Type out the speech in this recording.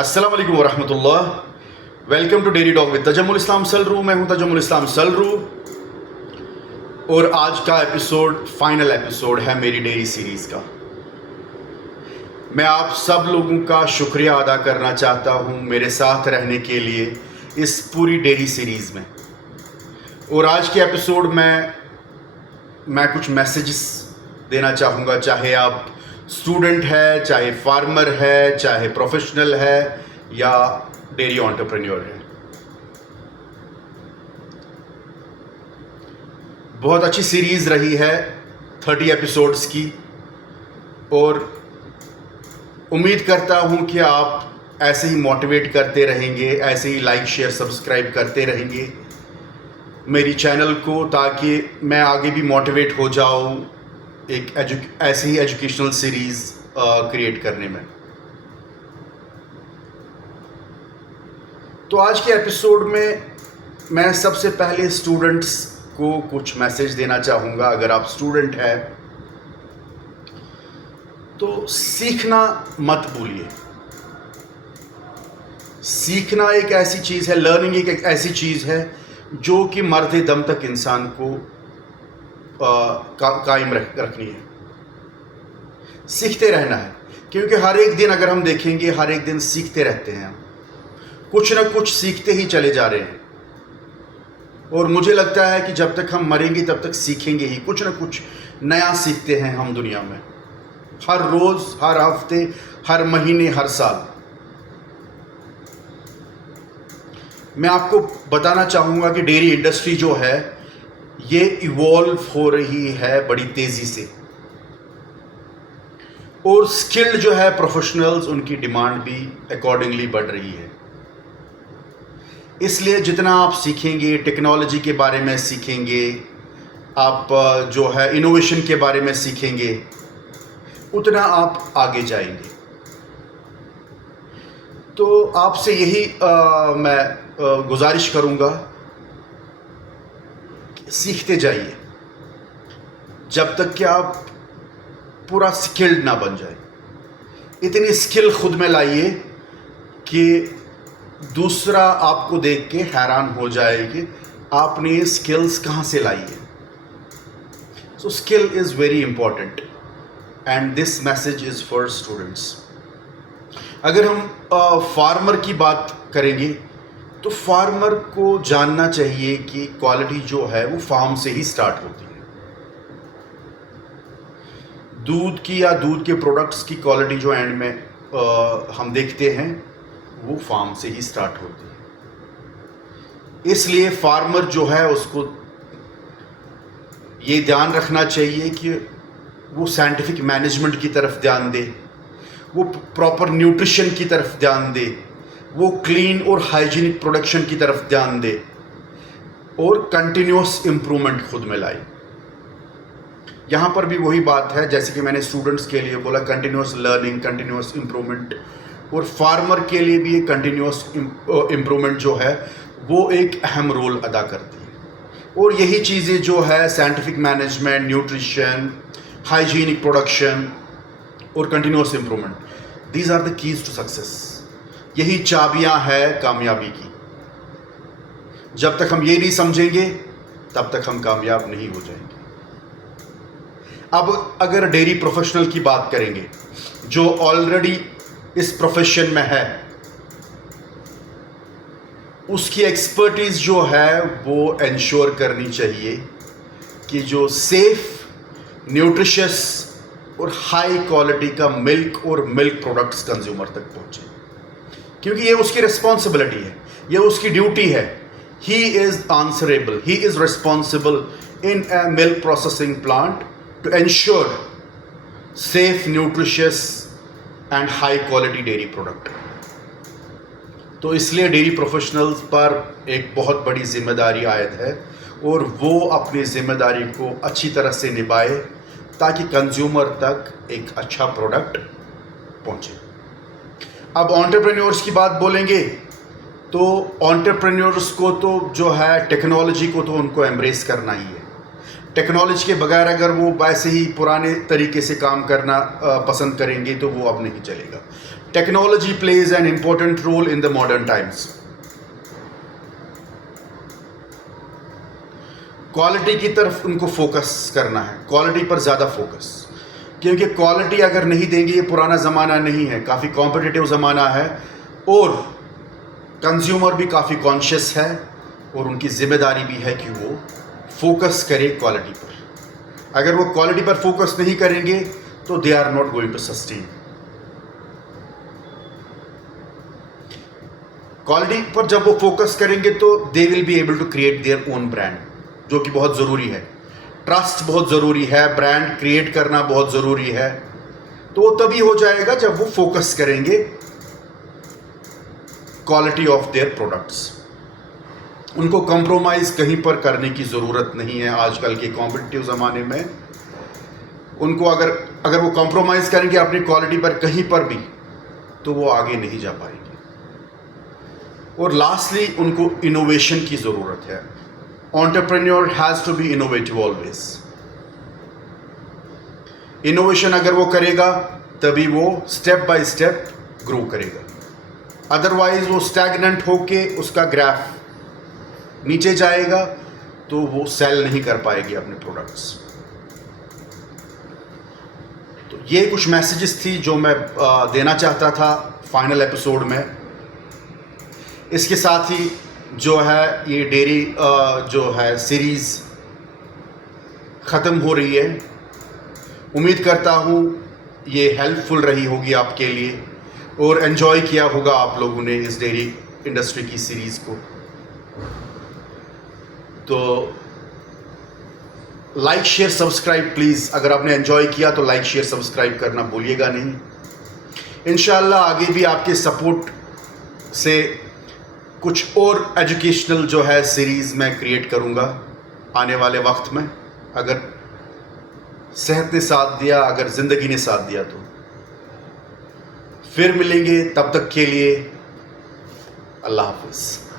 अस्सलाम वालेकुम वरहमतुल्लाह। Welcome to dairy talk with Tajammul Islam Salru. मैं हूं तजम्मुल इस्लाम सलरू और आज का एपिसोड फाइनल एपिसोड है मेरी डेरी सीरीज़ का। मैं आप सब लोगों का शुक्रिया अदा करना चाहता हूं मेरे साथ रहने के लिए इस पूरी डेरी सीरीज़ में। और आज के एपिसोड में मैं कुछ मैसेजेस देना चाहूँगा, चाहे आप स्टूडेंट है, चाहे फार्मर है, चाहे प्रोफेशनल है या डेयरी एंटरप्रेन्योर है। बहुत अच्छी सीरीज़ रही है 30 एपिसोड्स की और उम्मीद करता हूं कि आप ऐसे ही मोटिवेट करते रहेंगे, ऐसे ही लाइक शेयर सब्सक्राइब करते रहेंगे मेरी चैनल को, ताकि मैं आगे भी मोटिवेट हो जाऊं एक ऐसे ही एजुकेशनल सीरीज़ क्रिएट करने में। तो आज के एपिसोड में मैं सबसे पहले स्टूडेंट्स को कुछ मैसेज देना चाहूँगा। अगर आप स्टूडेंट हैं तो सीखना मत भूलिए। सीखना एक ऐसी चीज़ है, लर्निंग एक ऐसी चीज़ है जो कि मरते दम तक इंसान को कायम रखनी है। सीखते रहना है, क्योंकि हर एक दिन अगर हम देखेंगे, हर एक दिन सीखते रहते हैं, हम कुछ ना कुछ सीखते ही चले जा रहे हैं। और मुझे लगता है कि जब तक हम मरेंगे तब तक सीखेंगे ही, कुछ ना कुछ नया सीखते हैं हम दुनिया में, हर रोज़, हर हफ्ते, हर महीने, हर साल। मैं आपको बताना चाहूँगा कि डेयरी इंडस्ट्री जो है ये इवॉल्व हो रही है बड़ी तेज़ी से, और स्किल्ड जो है प्रोफेशनल्स, उनकी डिमांड भी अकॉर्डिंगली बढ़ रही है। इसलिए जितना आप सीखेंगे, टेक्नोलॉजी के बारे में सीखेंगे, आप जो है इनोवेशन के बारे में सीखेंगे, उतना आप आगे जाएंगे। तो आपसे यही मैं गुजारिश करूँगा, सीखते जाइए जब तक कि आप पूरा स्किल्ड ना बन जाए। इतनी स्किल खुद में लाइए कि दूसरा आपको देख के हैरान हो जाए कि आपने ये स्किल्स कहाँ से लाई है। So skill is very important and this message is for students. अगर हम फार्मर की बात करेंगे तो फार्मर को जानना चाहिए कि क्वालिटी जो है वो फार्म से ही स्टार्ट होती है। दूध की या दूध के प्रोडक्ट्स की क्वालिटी जो एंड में हम देखते हैं वो फार्म से ही स्टार्ट होती है। इसलिए फार्मर जो है उसको ये ध्यान रखना चाहिए कि वो साइंटिफिक मैनेजमेंट की तरफ ध्यान दे, वो प्रॉपर न्यूट्रिशन की तरफ ध्यान दे, वो क्लीन और हाइजीनिक प्रोडक्शन की तरफ ध्यान दे और कंटिन्यूस इम्प्रूवमेंट खुद में लाए। यहाँ पर भी वही बात है, जैसे कि मैंने स्टूडेंट्स के लिए बोला, कंटिन्यूस लर्निंग, कंटिन्यूस इम्प्रूवमेंट, और फार्मर के लिए भी ये कंटिन्यूस इम्प्रूवमेंट जो है वो एक अहम रोल अदा करती है। और यही चीज़ें जो है scientific management, nutrition, hygienic production और continuous improvement, these are the keys to success. यही चाबियां हैं कामयाबी की। जब तक हम ये नहीं समझेंगे तब तक हम कामयाब नहीं हो जाएंगे। अब अगर डेयरी प्रोफेशनल की बात करेंगे जो ऑलरेडी इस प्रोफेशन में है, उसकी एक्सपर्टीज जो है वो इंश्योर करनी चाहिए कि जो सेफ, न्यूट्रिशियस और हाई क्वालिटी का मिल्क और मिल्क प्रोडक्ट्स कंज्यूमर तक पहुंचे, क्योंकि ये उसकी रिस्पॉन्सिबिलिटी है, ये उसकी ड्यूटी है। He is answerable, he is responsible in a milk processing plant to ensure safe, nutritious and high quality dairy product. तो इसलिए डेयरी प्रोफेशनल्स पर एक बहुत बड़ी जिम्मेदारी आयद है और वो अपनी जिम्मेदारी को अच्छी तरह से निभाए ताकि कंज्यूमर तक एक अच्छा प्रोडक्ट पहुंचे। अब एंटरप्रेन्योर्स की बात बोलेंगे तो एंटरप्रेन्योर्स को तो जो है टेक्नोलॉजी को तो उनको एम्ब्रेस करना ही है। टेक्नोलॉजी के बगैर अगर वो वैसे ही पुराने तरीके से काम करना पसंद करेंगे तो वो अब नहीं चलेगा। Technology plays an important role in the modern times. Quality की तरफ उनको फोकस करना है, क्वालिटी पर ज़्यादा फोकस, क्योंकि क्वालिटी अगर नहीं देंगे, ये पुराना ज़माना नहीं है, काफ़ी कॉम्पिटिटिव ज़माना है और कंज्यूमर भी काफ़ी कॉन्शियस है और उनकी ज़िम्मेदारी भी है कि वो फोकस करे क्वालिटी पर। अगर वो क्वालिटी पर फोकस नहीं करेंगे तो they are not going to sustain. Quality पर जब वो फोकस करेंगे तो they will be able to create their own brand, जो कि बहुत ज़रूरी है। ट्रस्ट बहुत ज़रूरी है, ब्रांड क्रिएट करना बहुत ज़रूरी है। तो वो तभी हो जाएगा जब वो फोकस करेंगे क्वालिटी ऑफ देयर प्रोडक्ट्स। उनको कंप्रोमाइज़ कहीं पर करने की ज़रूरत नहीं है आजकल के कॉम्पिटिटिव ज़माने में। उनको अगर वो कंप्रोमाइज़ करेंगे अपनी क्वालिटी पर कहीं पर भी, तो वो आगे नहीं जा पाएंगे। और लास्टली, उनको इनोवेशन की ज़रूरत है। Entrepreneur has to be innovative always. Innovation अगर वो करेगा तभी वो स्टेप बाय स्टेप ग्रो करेगा। अदरवाइज वो स्टैग्नेंट होके उसका ग्राफ नीचे जाएगा तो वो सेल नहीं कर पाएगी अपने प्रोडक्ट्स। तो ये कुछ मैसेजेस थी जो मैं देना चाहता था फाइनल एपिसोड में। इसके साथ ही जो है ये डेयरी जो है सीरीज़ ख़त्म हो रही है। उम्मीद करता हूँ ये हेल्पफुल रही होगी आपके लिए और एंजॉय किया होगा आप लोगों ने इस डेयरी इंडस्ट्री की सीरीज़ को। तो लाइक शेयर सब्सक्राइब प्लीज़, अगर आपने एंजॉय किया तो लाइक शेयर सब्सक्राइब करना भूलिएगा नहीं। इंशाल्लाह आगे भी आपके सपोर्ट से कुछ और एजुकेशनल जो है सीरीज़ मैं क्रिएट करूँगा आने वाले वक्त में, अगर सेहत ने साथ दिया, अगर ज़िंदगी ने साथ दिया तो। फिर मिलेंगे, तब तक के लिए अल्लाह हाफ़िज़।